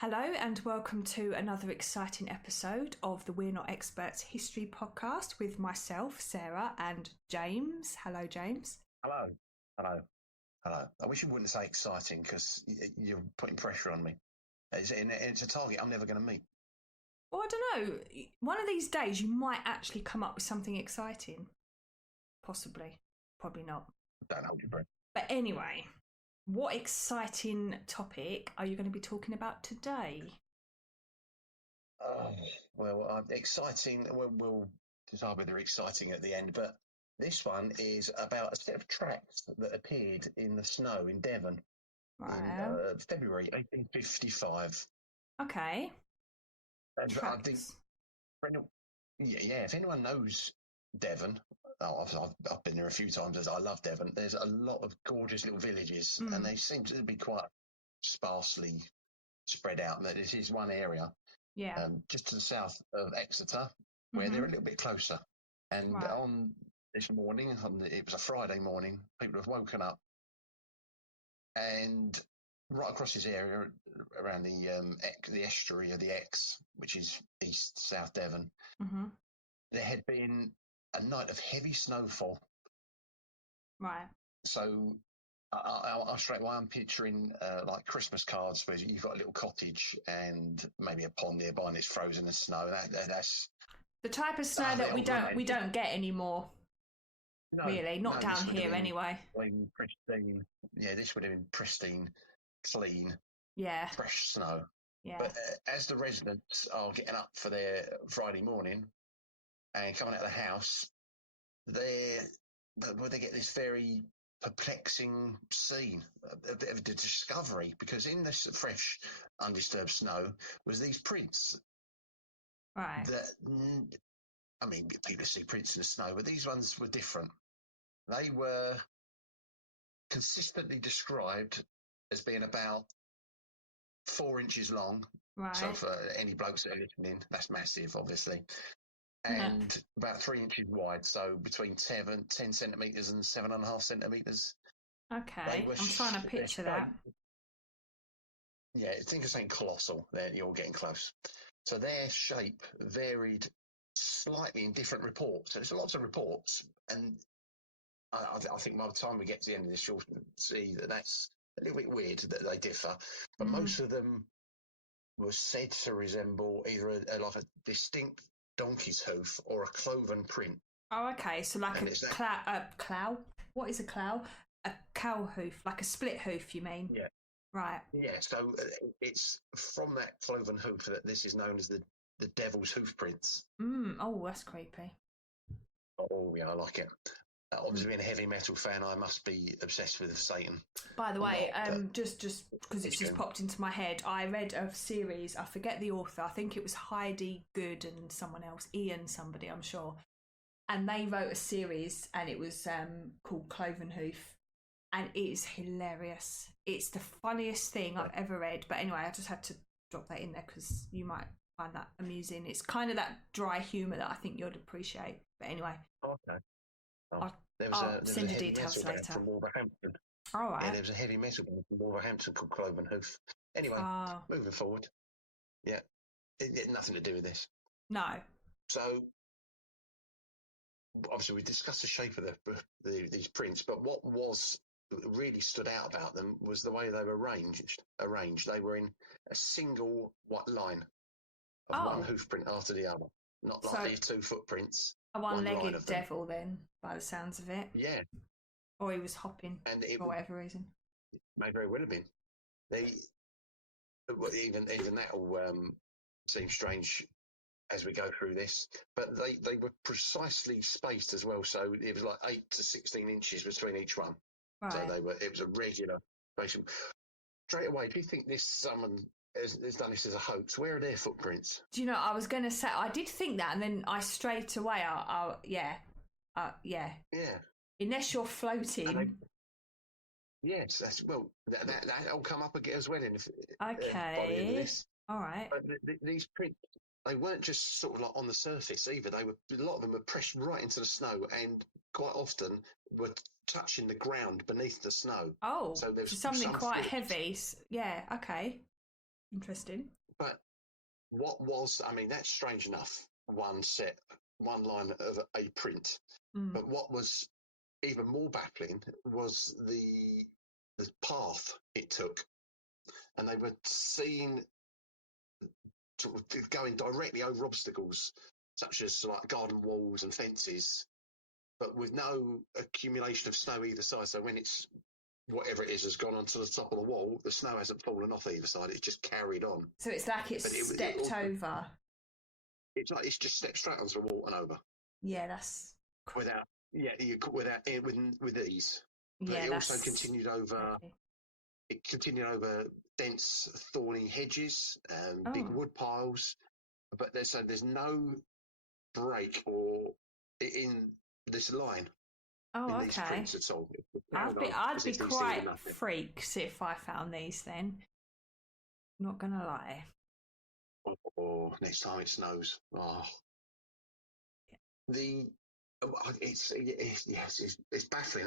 Hello and welcome to another exciting episode of the We're Not Experts History podcast with myself, Sarah, and James. Hello, James. Hello, hello, hello. I wish you wouldn't say exciting because you're putting pressure on me. It's a target I'm never going to meet. Well, I don't know. One of these days you might actually come up with something exciting. Possibly. Probably not. Don't hold your breath. But anyway, what exciting topic are you going to be talking about today? Exciting. We'll decide whether exciting at the end, but this one is about a set of tracks that appeared in the snow in Devon in February 1855. Okay. And I think, Tracks. if anyone knows Devon, I've been there a few times. As I love Devon. There's a lot of gorgeous little villages, and they seem to be quite sparsely spread out. And this is one area, just to the south of Exeter, where they're a little bit closer. And on this morning, it was a Friday morning, people have woken up, and right across this area, around the estuary of the Exe, which is east South Devon, there had been a night of heavy snowfall. Right. So I straight away I'm picturing like Christmas cards where you've got a little cottage and maybe a pond nearby and it's frozen in snow. That's the type of snow that we don't get anymore. No, really, not down here anyway. Pristine. Yeah, this would have been pristine, clean, fresh snow. Yeah. But as the residents are getting up for their Friday morning and coming out of the house, they get this very perplexing scene, a bit of a discovery, because in this fresh, undisturbed snow was these prints. Right. That, I mean, people see prints in the snow, but these ones were different. They were consistently described as being about 4 inches long. Right. So for any blokes that are listening, that's massive, obviously. And about 3 inches wide, so between 10 centimetres and 7.5 centimetres. Okay, I'm trying to picture that. Yeah, think of something colossal. There, you're getting close. So their shape varied slightly in different reports. So there's lots of reports, and I think by the time we get to the end of this, you'll see that that's a little bit weird that they differ. But most of them were said to resemble either like a distinct donkey's hoof or a cloven print. Oh, okay. So like a clow. What is a clow? A cow hoof, like a split hoof, you mean? Yeah. Right. Yeah. So it's from that cloven hoof that this is known as the devil's hoofprints. Oh, that's creepy. Oh, yeah, I like it. Obviously, being a heavy metal fan, I must be obsessed with Satan. By the way, just because it's just popped into my head, I read a series. I forget the author. I think it was Heidi Good and someone else, Ian somebody, I'm sure. And they wrote a series, and it was called Cloven Hoof, and it is hilarious. It's the funniest thing I've ever read. But anyway, I just had to drop that in there because you might find that amusing. It's kind of that dry humour that I think you'd appreciate. But anyway. Okay. I'll send you details later. From Wolverhampton. All right. Yeah, there was a heavy metal band from Wolverhampton called Cloven Hoof. Anyway, moving forward. Yeah, it had nothing to do with this. No. So, obviously, we discussed the shape of these prints, but what really stood out about them was the way they were arranged. They were in a single white line of one hoofprint after the other, not like these two footprints. A one-legged devil, then, by the sounds of it. Yeah. Or he was hopping for whatever reason. May very well have been. Even that will seem strange as we go through this, but they were precisely spaced as well. So it was like 8 to 16 inches between each one. Right. So it was a regular spacing. Straight away, do you think someone has done this as a hoax? Where are their footprints? Do you know, I was going to say, I did think that, and then I straight away, yeah. Unless you're floating. Yes, that'll come up again as well. Okay. All right. But these prints, they weren't just sort of like on the surface either. A lot of them were pressed right into the snow, and quite often were touching the ground beneath the snow. Oh, so there's something quite heavy. Yeah. Okay. Interesting. But that's strange enough. One line of a print. But what was even more baffling was the path it took. And they were seen sort of going directly over obstacles, such as like garden walls and fences, but with no accumulation of snow either side. So when it's whatever it is has gone onto the top of the wall, the snow hasn't fallen off either side. It's just carried on. So it's like it's stepped over. It's like it's just stepped straight onto the wall and over. Yeah, that's with ease. But yeah. it also continued over. Okay. It continued over dense, thorny hedges and big wood piles. But there's no break or in this line. Oh, in these prints at all. I'd be quite freaked if I found these then. Not gonna lie. Or next time it snows. Oh. Yeah. It's baffling.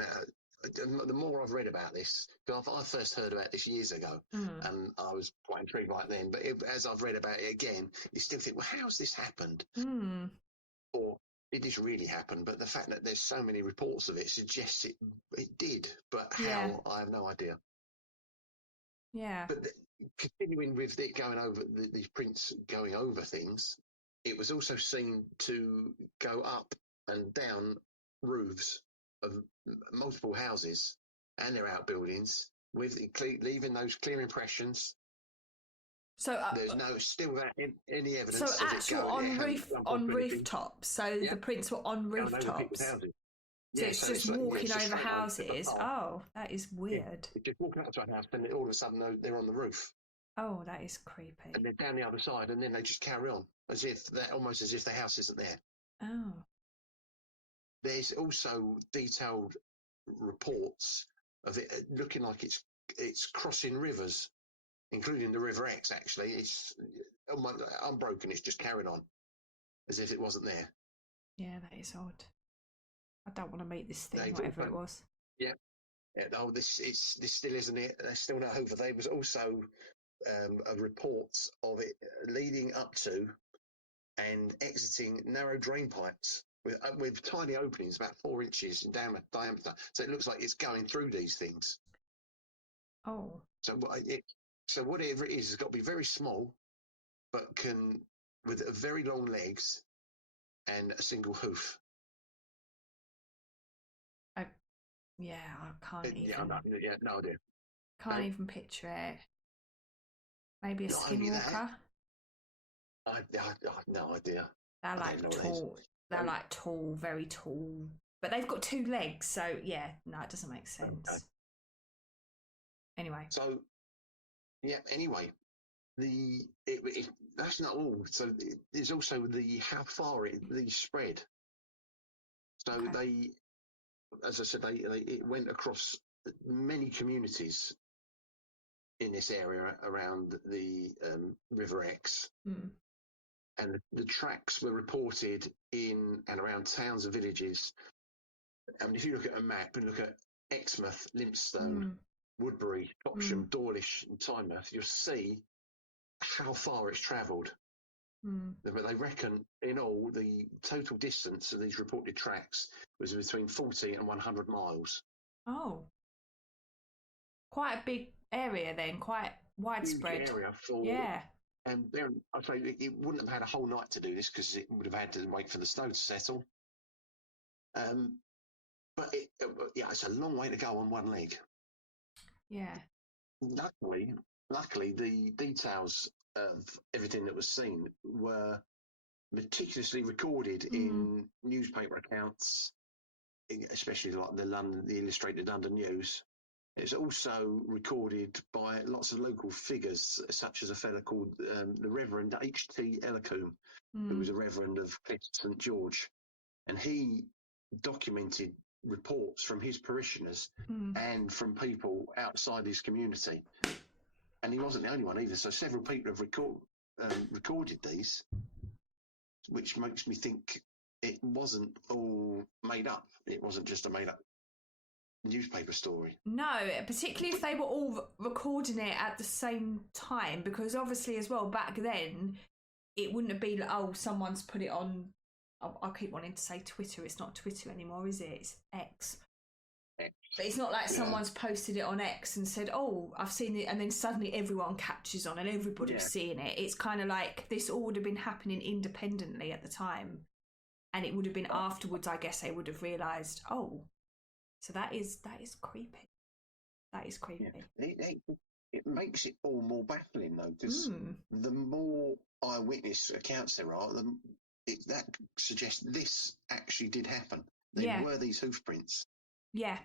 The more I've read about this, because I first heard about this years ago, and I was quite intrigued by it then. But as I've read about it again, you still think, well, how's this happened? Or did this really happen? But the fact that there's so many reports of it suggests it did. But how, I have no idea. Yeah. But continuing with it going over these prints going over things, it was also seen to go up and down roofs of multiple houses and their outbuildings, leaving those clear impressions. So there's still any evidence. So actual on rooftops. So the prints were on rooftops. So it's just walking over houses. Oh, that is weird. It's just walking up to a house, and all of a sudden they're on the roof. Oh, that is creepy. And they're down the other side, and then they just carry on almost as if the house isn't there. Oh. There's also detailed reports of it looking like it's crossing rivers, including the River Exe. Actually, it's unbroken. It's just carried on as if it wasn't there. Yeah, that is odd. I don't want to meet this thing, whatever it was. Yeah. No, this still isn't it. There's still no hope. There was also reports of it leading up to and exiting narrow drain pipes with tiny openings about 4 inches in diameter. So it looks like it's going through these things. Oh. So whatever it is, it's got to be very small, but with very long legs and a single hoof. Yeah, I can't even. No idea. Can't even picture it. Maybe a skinwalker. I have no idea. They're like tall. They're like tall, very tall, but they've got 2 legs. So yeah, no, it doesn't make sense. Okay. Anyway. So anyway, that's not all. So there's also how far these spread. So they, as I said, it went across many communities in this area around the River Exe. And the tracks were reported in and around towns and villages. And if you look at a map and look at Exmouth, Lympstone, Woodbury, Topsham, Dawlish and Tynemouth, you'll see how far it's travelled. But they reckon in all the total distance of these reported tracks was between 40 and 100 miles. Oh. Quite a big area then, quite widespread. Huge area for... Yeah. And I'd say it wouldn't have had a whole night to do this because it would have had to wait for the snow to settle. But it's a long way to go on one leg. Yeah. Luckily, the details of everything that was seen were meticulously recorded in newspaper accounts, especially like the Illustrated London News. It's also recorded by lots of local figures, such as a fellow called the Reverend H.T. Ellicombe, who was a Reverend of Clifton St George. And he documented reports from his parishioners and from people outside his community. And he wasn't the only one either. So several people have recorded these, which makes me think it wasn't all made up. It wasn't just a made up newspaper story. No, particularly if they were all recording it at the same time, because obviously as well back then it wouldn't have been like, oh, someone's put it on. I keep wanting to say Twitter. It's not Twitter anymore, is it? It's X. But it's not like someone's posted it on X and said, oh, I've seen it, and then suddenly everyone catches on and everybody's seeing it. It's kind of like this all would have been happening independently at the time, and it would have been afterwards, I guess, they would have realised, oh, so that is creepy. That is creepy. Yeah. It makes it all more baffling, though, because the more eyewitness accounts there are, that suggests this actually did happen. There were these hoof prints. Yeah.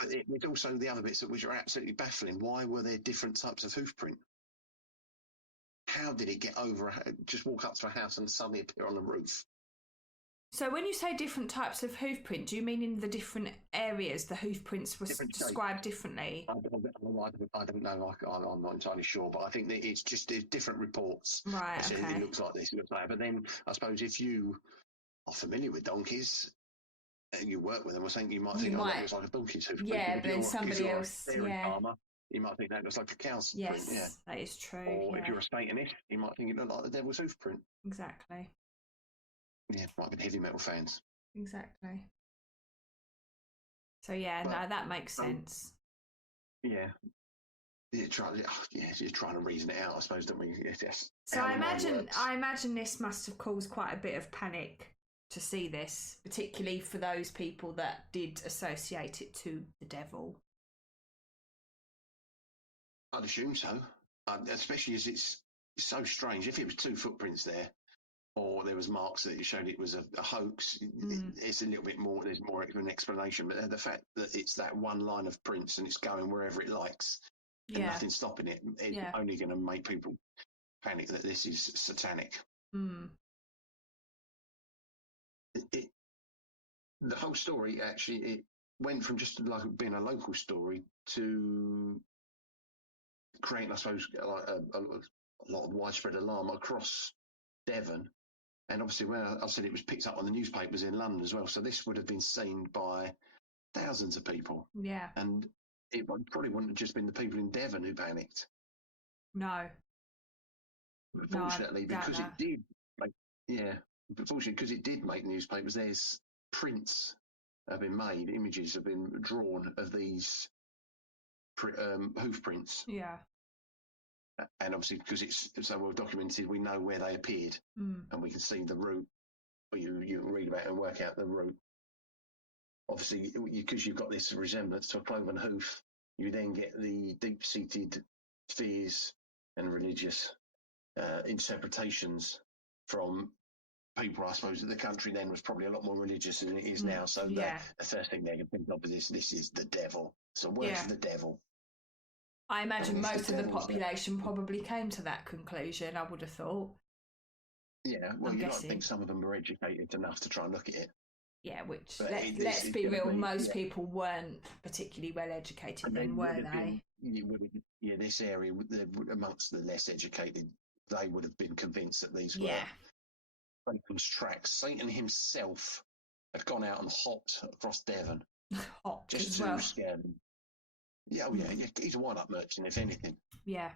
But there's also the other bits which are absolutely baffling. Why were there different types of hoof print? How did it get over? Just walk up to a house and suddenly appear on the roof? So when you say different types of hoof print, do you mean in the different areas the hoof prints were described differently? I don't know. I'm not entirely sure, but I think that it's just different reports. Right, okay. It looks like this, it looks like that. But then I suppose if you are familiar with donkeys and you work with them or something, you might think, that looks like a donkey's hoof print. Yeah, but then somebody else, farmer, you might think that looks like a cow's print. Yes, that is true. Or if you're a Satanist, you might think it looks like the devil's hoof print. Exactly. Yeah, might have been heavy metal fans. Exactly. So that makes sense. Yeah. You're trying to reason it out, I suppose, don't we? Yes. So I imagine this must have caused quite a bit of panic to see this, particularly for those people that did associate it to the devil. I'd assume so, especially as it's so strange. If it was 2 footprints there, or there was marks that showed it was a hoax, it's a little bit more, there's more of an explanation. But the fact that it's that one line of prints and it's going wherever it likes and nothing's stopping it, it's only going to make people panic that this is satanic. The whole story, actually, it went from just like being a local story to creating, I suppose, like a lot of widespread alarm across Devon. And obviously, when I said it was picked up on the newspapers in London as well, so this would have been seen by thousands of people. Yeah. And it probably wouldn't have just been the people in Devon who panicked. No. Fortunately, because it did make newspapers, there's prints have been made, images have been drawn of these hoof prints. Yeah. And obviously, because it's so well documented, we know where they appeared, and we can see the route. Or you read about it and work out the route. Obviously, because you've got this resemblance to a cloven hoof, you then get the deep-seated fears and religious interpretations from people. I suppose the country then was probably a lot more religious than it is now. So the first thing they're going to think of is this is the devil. So where's the devil? I imagine most of the population probably came to that conclusion, I would have thought. Yeah, well, you might think some of them were educated enough to try and look at it. Yeah, which, let's be real, most people weren't particularly well educated then, were they? This area, amongst the less educated, they would have been convinced that these were Satan's tracks. Satan himself had gone out and hopped across Devon. Just to scare them. Yeah, he's a wind-up merchant, if anything. Yeah.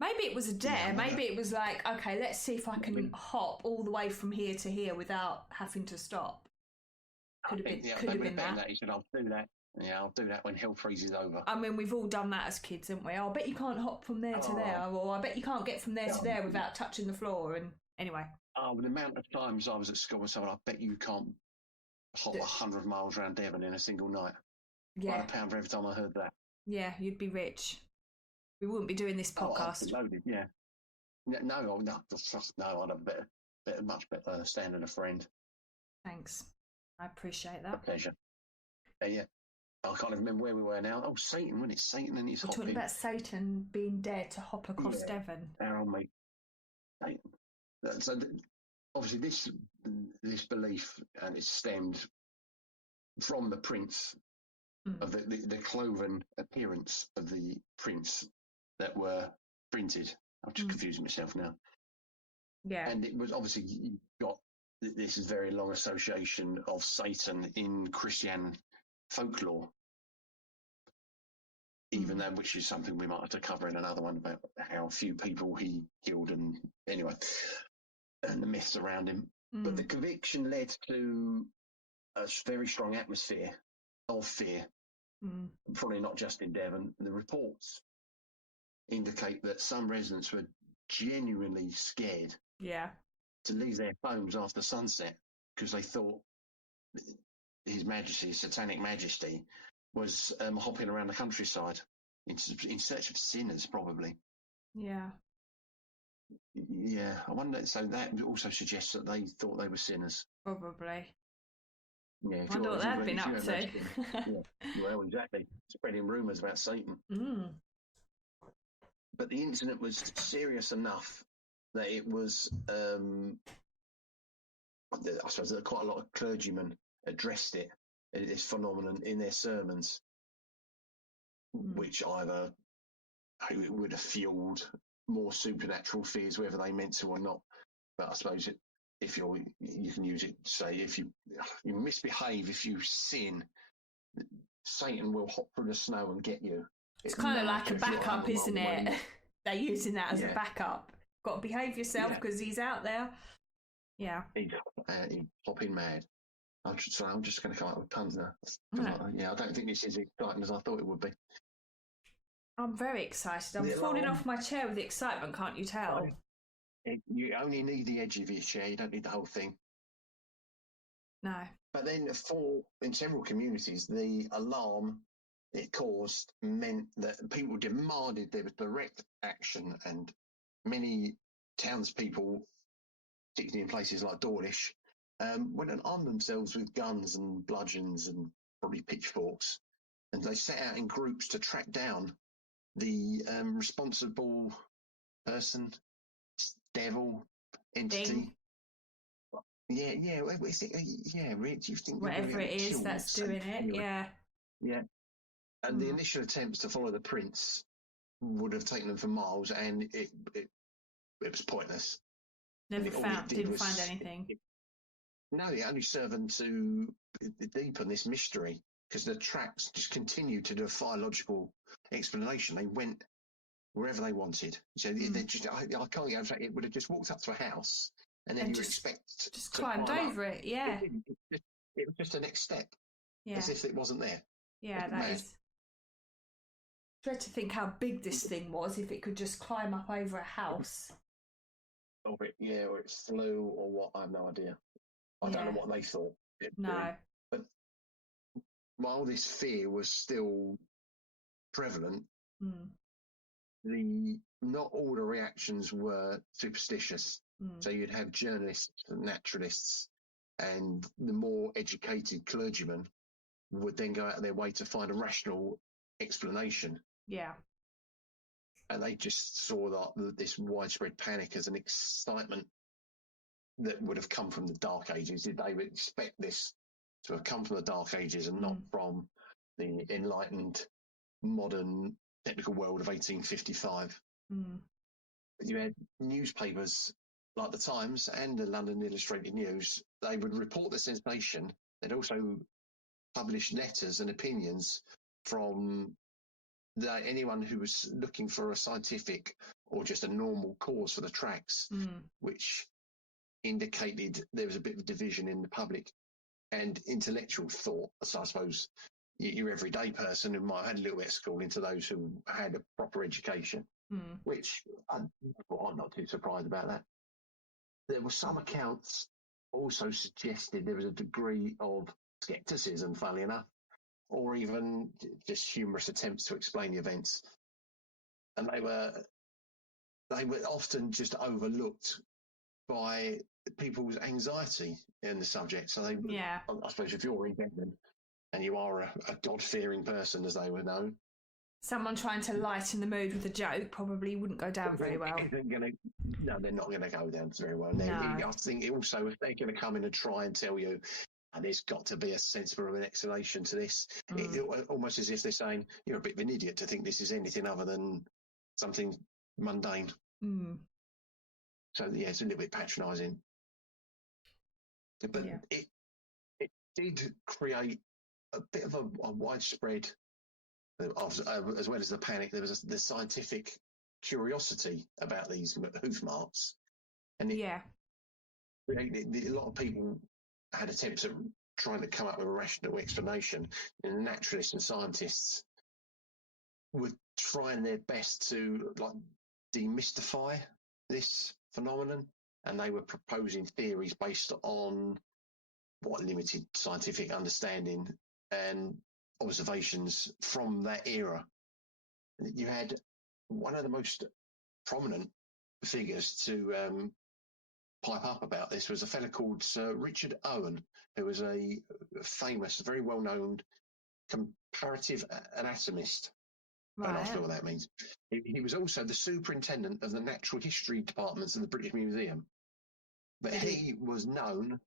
Maybe it was a dare. Maybe it was like, okay, let's see if I can hop all the way from here to here without having to stop. Could have been that. He said, I'll do that. Yeah, I'll do that when hell freezes over. I mean, we've all done that as kids, haven't we? I bet you can't hop from there to there, or I bet you can't get from there to there without touching the floor. And anyway. Oh, the amount of times I was at school and someone, I bet you can't hop 100 miles around Devon in a single night. Yeah. £1 for every time I heard that. Yeah, you'd be rich. We wouldn't be doing this podcast. Loaded, yeah. No, I'd have a much better stand than a friend. Thanks. I appreciate that. A pleasure. Yeah. I can't even remember where we were now. Oh, Satan, when it's Satan and he's hopping. We're talking about Satan being dared to hop across Devon. Our old mate, Satan. So, obviously, this belief, and it's stemmed from the prints of the cloven appearance of the prints that were printed. I'm just confusing myself now. Yeah. And it was obviously, you got this very long association of Satan in Christian folklore, even though, which is something we might have to cover in another one about how few people he killed, and anyway, and the myths around him. But the conviction led to a very strong atmosphere of fear, probably not just in Devon. The reports indicate that some residents were genuinely scared to leave their homes after sunset because they thought His Majesty, Satanic Majesty, was hopping around the countryside in search of sinners, probably. Yeah. Yeah, I wonder. So that also suggests that they thought they were sinners. Probably. Yeah, I wonder what they've been up to. Well, exactly. Spreading rumours about Satan. But the incident was serious enough that it was, I suppose, that quite a lot of clergymen addressed this phenomenon in their sermons, which either would have fueled more supernatural fears, whether they meant to or not. But I suppose if you can use it to say, if you misbehave, if you sin, Satan will hop through the snow and get you. It's kind of like a backup, isn't it? They're using that as a backup. Got to behave yourself because he's out there. Yeah. He's hopping mad. I'm just going to come up with puns now. I don't think this is as exciting as I thought it would be. I'm very excited. I'm falling off my chair with excitement, can't you tell? You only need the edge of your chair. You don't need the whole thing. No. But then in several communities, the alarm it caused meant that people demanded there was direct action, and many townspeople, particularly in places like Dawlish, went and armed themselves with guns and bludgeons and probably pitchforks, and they set out in groups to track down the responsible person, devil, entity. Yeah. Rich, you think whatever it is that's doing it? Yeah. And the initial attempts to follow the prince would have taken them for miles, and it was pointless. Didn't find anything. It only served them to deepen this mystery, because the tracks just continued to defy logical explanation. They went wherever they wanted. So they just, I can't get over that. It would have just walked up to a house, and then you would expect just climbed over it. Yeah. It was just the next step, as if it wasn't there. Yeah, that is. Dread to think how big this thing was if it could just climb up over a house. Or it flew, or what? I have no idea. I don't know what they thought. But while this fear was still prevalent, not all the reactions were superstitious. So you'd have journalists and naturalists, and the more educated clergymen would then go out of their way to find a rational explanation. Yeah. And they just saw this widespread panic as an excitement that would have come from the Dark Ages. They would expect this to have come from the Dark Ages and not from the enlightened, modern, technical world of 1855. You had newspapers like the Times and the London Illustrated News. They would report the sensation. They'd also publish letters and opinions from anyone who was looking for a scientific or just a normal cause for the tracks, which indicated there was a bit of division in the public and intellectual thought. So I suppose your everyday person who might have had a little bit of schooling to those who had a proper education, which I'm not too surprised about that. There were some accounts also suggested there was a degree of scepticism, funnily enough, or even just humorous attempts to explain the events. And they were often just overlooked by people's anxiety in the subject. So I suppose if you're in Devon and you are a God-fearing person, as they were known, someone trying to lighten the mood with a joke probably wouldn't go down very well. No, they're not going to go down very well. I think also if they're going to come in and try and tell you, there's got to be a sensible explanation to this, almost as if they're saying, you're a bit of an idiot to think this is anything other than something mundane. So, it's a little bit patronising. But it did create a bit of a widespread, as well as the panic, there was the scientific curiosity about these hoof marks. And a lot of people had attempts at trying to come up with a rational explanation. And naturalists and scientists were trying their best to demystify this phenomenon, and they were proposing theories based on what limited scientific understanding and observations from that era. You had one of the most prominent figures to pipe up about this was a fellow called Sir Richard Owen, who was a famous, very well-known comparative anatomist. Don't ask me what that means. He was also the superintendent of the natural history departments of the British Museum. But he was known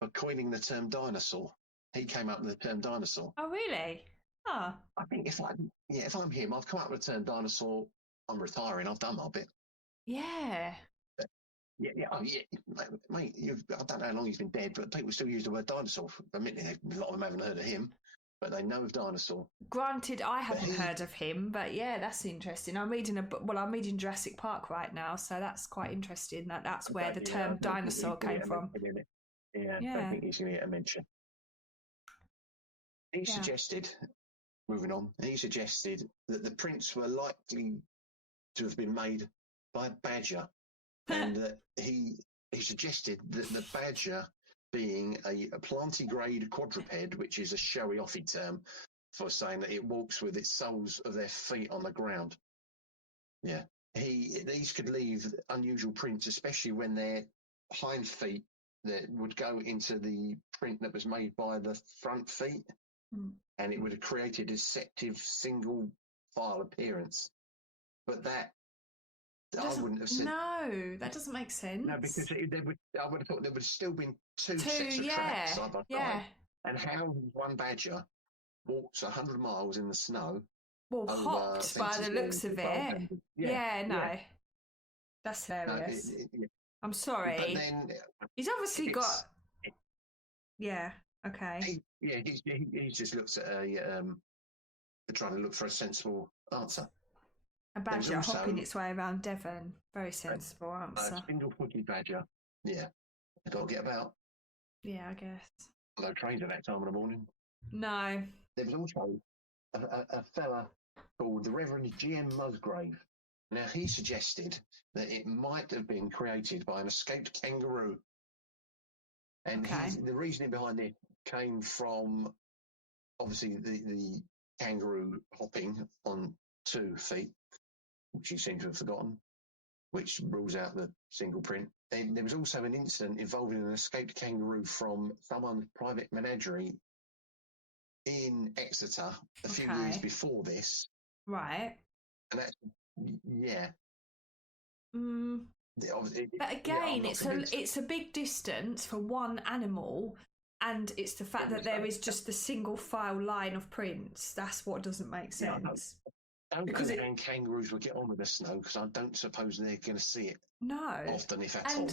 for coining the term dinosaur. He came up with the term dinosaur. Oh, really? Oh. I think if I'm him, I've come up with the term dinosaur. I'm retiring. I've done my bit. Yeah. Mate. I don't know how long he's been dead, but people still use the word dinosaur. Admittedly, a lot of them haven't heard of him, but they know of dinosaur. Granted, I haven't heard of him, but yeah, that's interesting. I'm reading I'm reading Jurassic Park right now, so that's quite interesting. That's where the term dinosaur came from. I don't think he's going to get a mention. He suggested, moving on, that the prints were likely to have been made by a badger, and that he suggested that the badger, being a plantigrade quadruped, which is a showy-offy term for saying that it walks with its soles of their feet on the ground. Yeah. These could leave unusual prints, especially when their hind feet that would go into the print that was made by the front feet, and it would have created a deceptive single file appearance. But that I wouldn't have said. No, that doesn't make sense. No, because I would have thought there would have still been two sets of tracks side by side. And how one badger walks 100 miles in the snow. Well, hopped by the looks of it. That's hilarious. I'm sorry. But then, he's obviously got. Yeah. Okay. He just looks at trying to look for a sensible answer. A badger hopping its way around Devon. Very sensible answer. A spindle-footed badger. Yeah. They've got to get about. Yeah, I guess. No trains at that time of the morning. No. There was also a fella called the Reverend G.M. Musgrave. Now, he suggested that it might have been created by an escaped kangaroo. And the reasoning behind it came from, obviously, the kangaroo hopping on 2 feet, which you seem to have forgotten, which rules out the single print. And there was also an incident involving an escaped kangaroo from someone's private menagerie in Exeter a few years before this. Right. And that's, But again, it's a big distance for one animal, and it's the fact that there is just the single file line of prints. That's what doesn't make sense. Because kangaroos will get on with the snow, because I don't suppose they're going to see it. No. Often, if at all.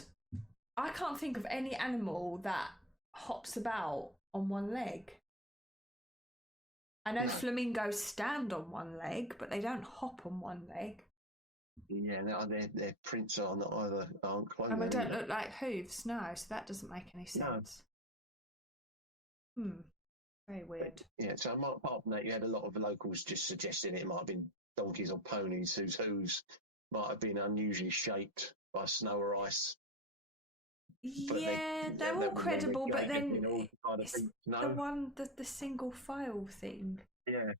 I can't think of any animal that hops about on one leg. I know flamingos stand on one leg, but they don't hop on one leg. Yeah, their prints aren't cloven. And they don't look like hooves, no, so that doesn't make any sense. No. Very weird. So apart from that, you had a lot of locals just suggesting it might have been donkeys or ponies whose hooves might have been unusually shaped by snow or ice. They're all credible, but then it's the single file thing. Yeah,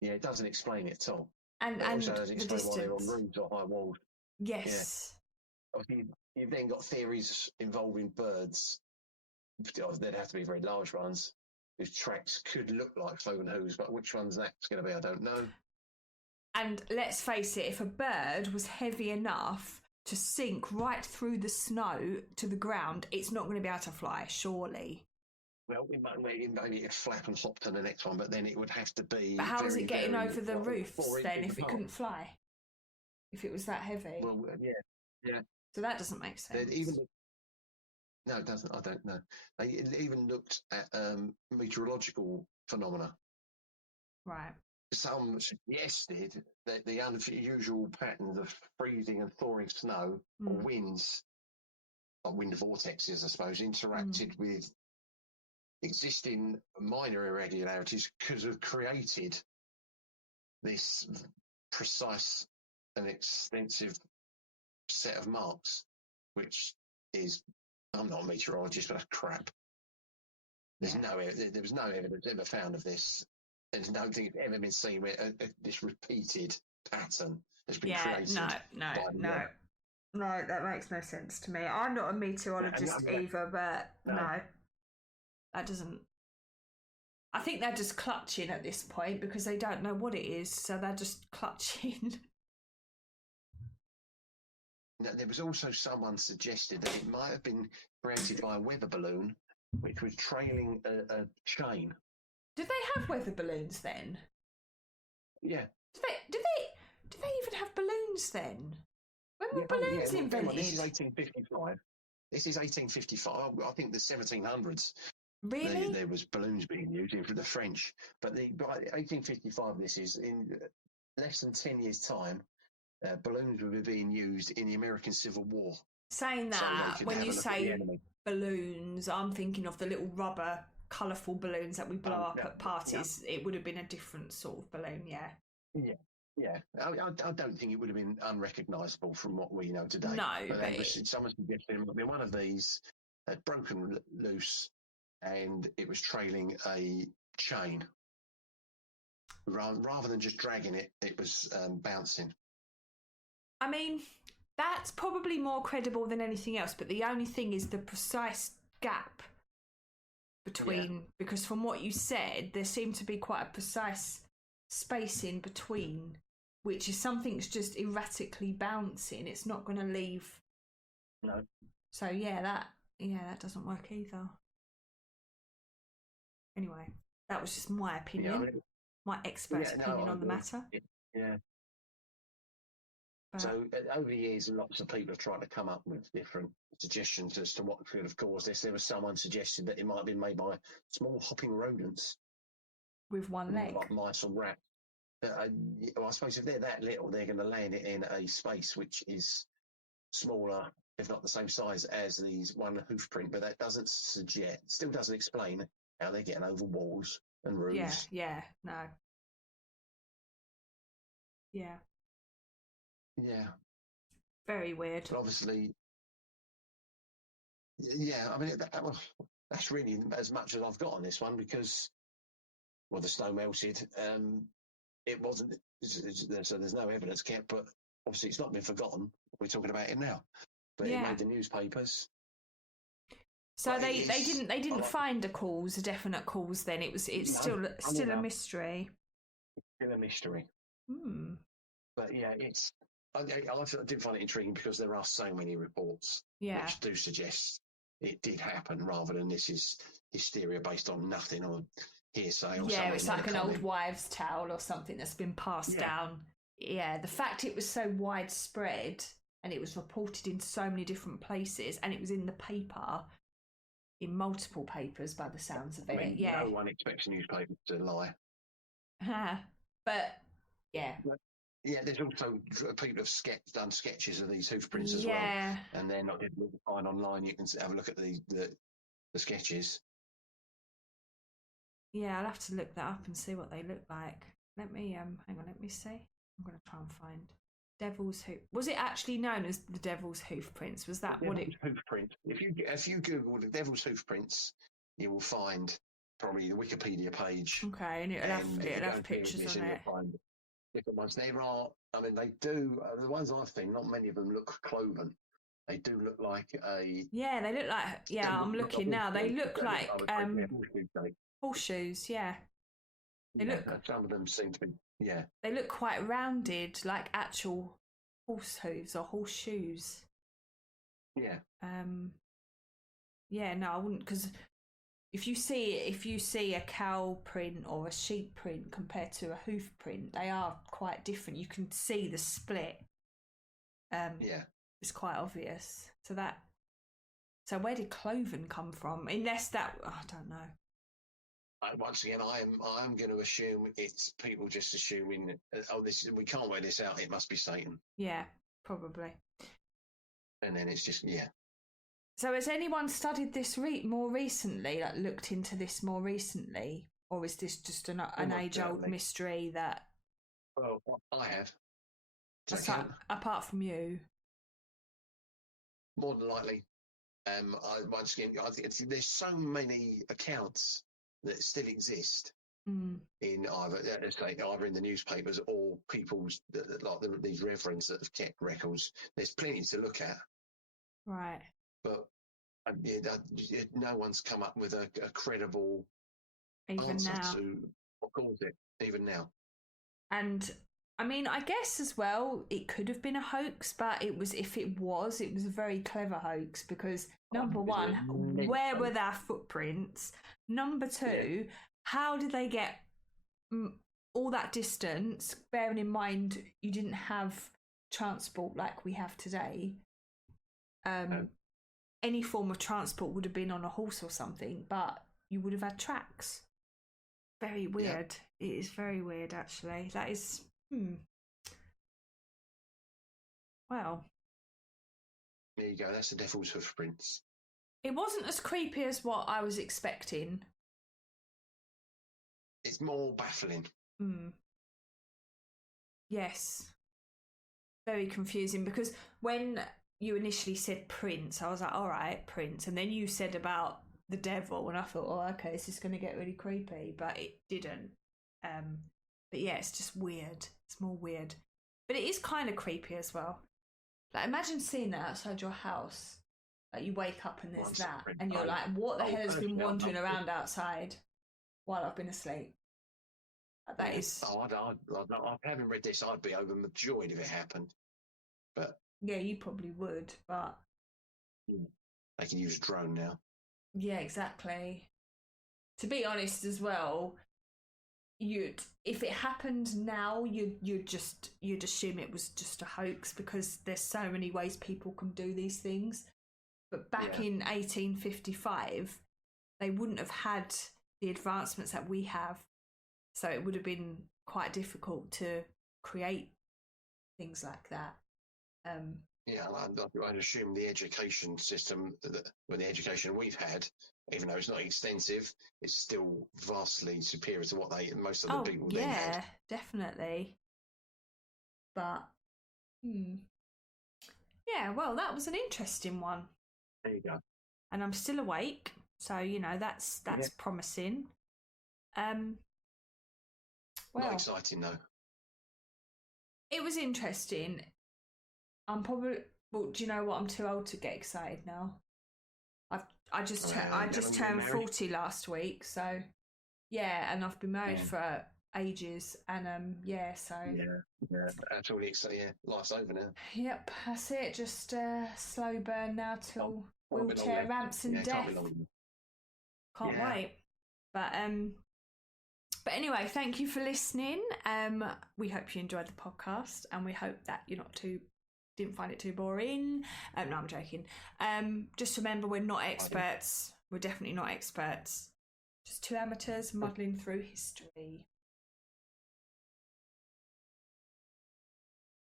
it doesn't explain it at all. And also doesn't explain distance. why they're on roofs or high walls. Yes. Yeah. You've then got theories involving birds. There'd have to be very large ones whose tracks could look like cloven hooves, but which one's that's going to be, I don't know. And let's face it, if a bird was heavy enough to sink right through the snow to the ground, it's not going to be able to fly, surely. Well, maybe it'd flap and hop to the next one, but then it would have to be. But how is it getting over the roofs then if it couldn't fly? If it was that heavy? Well, yeah. So that doesn't make sense. No, it doesn't. I don't know. They even looked at meteorological phenomena. Right. Some suggested that the unusual patterns of freezing and thawing snow or winds, or wind vortexes, I suppose, interacted with existing minor irregularities could have created this precise and extensive set of marks, which is, I'm not a meteorologist, but that's crap. There was no evidence ever found of this. There's no thing that's ever been seen where this repeated pattern has been created. No, that makes no sense to me. I'm not a meteorologist either, but no, that doesn't. I think they're just clutching at this point because they don't know what it is, so they're just clutching. Now, there was also someone suggested that it might have been created by a weather balloon which was trailing a chain. Did they have weather balloons then? Yeah. Did they even have balloons then? When were balloons invented? This is 1855. This is 1855. I think the 1700s. Really? There was balloons being used for the French, but by 1855, this is in less than 10 years' time. Balloons were being used in the American Civil War. Saying that, so when you say balloons, I'm thinking of the little rubber, colourful balloons that we blow up at parties. It would have been a different sort of balloon, yeah. Yeah. I don't think it would have been unrecognisable from what we know today. No, but someone suggested it might be one of these had broken loose, and it was trailing a chain. Rather than just dragging it, it was bouncing. I mean, that's probably more credible than anything else, but the only thing is the precise gap between, because from what you said, there seemed to be quite a precise space in between, which is something's just erratically bouncing. It's not going to leave. No. So that doesn't work either. Anyway, that was just my opinion, my expert's opinion on the matter. Yeah. So over the years, lots of people have tried to come up with different suggestions as to what could have caused this. There was someone suggested that it might have been made by small hopping rodents with one leg, like mice or rats. I suppose if they're that little, they're going to land it in a space which is smaller, if not the same size as these one hoof print. But that doesn't still doesn't explain how they're getting over walls and roofs. No. Yeah. Yeah. Very weird. But obviously, I mean, that's really as much as I've got on this one because, the snow melted. It wasn't, so there's no evidence kept, but obviously it's not been forgotten. We're talking about it now. But it made the newspapers. So they didn't find a definite cause then. It's still a mystery. It's still a mystery. But I did find it intriguing because there are so many reports which do suggest it did happen rather than this is hysteria based on nothing or hearsay or something. It's like an old wives' tale or something that's been passed down. Yeah, the fact it was so widespread and it was reported in so many different places and it was in the paper, in multiple papers by the sounds of it. No one expects newspapers to lie. But there's also people have done sketches of these hoof prints as well, and they're not difficult to find online. You can have a look at the sketches. Yeah, I'll have to look that up and see what they look like. Let me hang on. Let me see. I'm going to try and find Devil's Hoof. Was it actually known as the Devil's Hoof Prints? Was that what it? Hoof print. If you Google the Devil's Hoof Prints, you will find probably the Wikipedia page. Okay, and it'll have pictures on it. Different ones. There are. I mean, they do. The ones I've seen, not many of them look cloven. They do look like a. Yeah, they look like. Yeah, I'm looking now. They look like horseshoes. Yeah. They look. Some of them seem to be. Yeah. They look quite rounded, like actual horse hooves or horseshoes. Yeah. Yeah. No, I wouldn't, because if you see a cow print or a sheep print compared to a hoof print, they are quite different. You can see the split. It's quite obvious. So where did cloven come from? Unless that, I don't know. Once again, I'm going to assume it's people just assuming, we can't work this out. It must be Satan. Yeah, probably. And then it's just So has anyone studied this more recently? Like looked into this more recently, or is this just an age-old mystery that? Well, I have. Apart from you, more than likely. Once again, I think there's so many accounts that still exist in either in the newspapers or people's like these reverends that have kept records. There's plenty to look at, right? But no one's come up with a credible answer to what caused it, even now. And I mean, I guess as well, it could have been a hoax, but if it was a very clever hoax because number one, where were their footprints? Number two, how did they get all that distance? Bearing in mind, you didn't have transport like we have today. Any form of transport would have been on a horse or something, but you would have had tracks. Very weird. Yeah. It is very weird, actually. That is. Well. There you go. That's the devil's hoofprints. It wasn't as creepy as what I was expecting. It's more baffling. Yes. Very confusing because when you initially said Prince, I was like, all right, Prince. And then you said about the devil, and I thought, oh, okay, this is going to get really creepy, but it didn't. But yeah, it's just weird. It's more weird. But it is kind of creepy as well. Like, imagine seeing that outside your house. Like, you wake up and there's that, and you're like, what the hell has been wandering around outside while I've been asleep? That is... I haven't read this. I'd be overjoyed if it happened. But yeah, you probably would, but... They can use a drone now. Yeah, exactly. To be honest as well, if it happened now, you'd assume it was just a hoax because there's so many ways people can do these things. But back in 1855, they wouldn't have had the advancements that we have, so it would have been quite difficult to create things like that. I'd assume the education system, the education we've had, even though it's not extensive, is still vastly superior to what most of the people then had. Yeah, definitely. But, yeah, well, that was an interesting one. There you go. And I'm still awake, so that's promising. Well, not exciting though. It was interesting. I'm probably. Well, do you know what? I'm too old to get excited now. I just turned 40 last week, so yeah, and I've been married for ages, and so that's all exciting. Yeah, life's over now. Yep, that's it. Just slow burn now till wheelchair ramps and death. Can't wait. But anyway, thank you for listening. We hope you enjoyed the podcast, and we hope that you're didn't find it too boring. No, I'm joking. Just remember, we're not experts. We're definitely not experts. Just two amateurs muddling through history.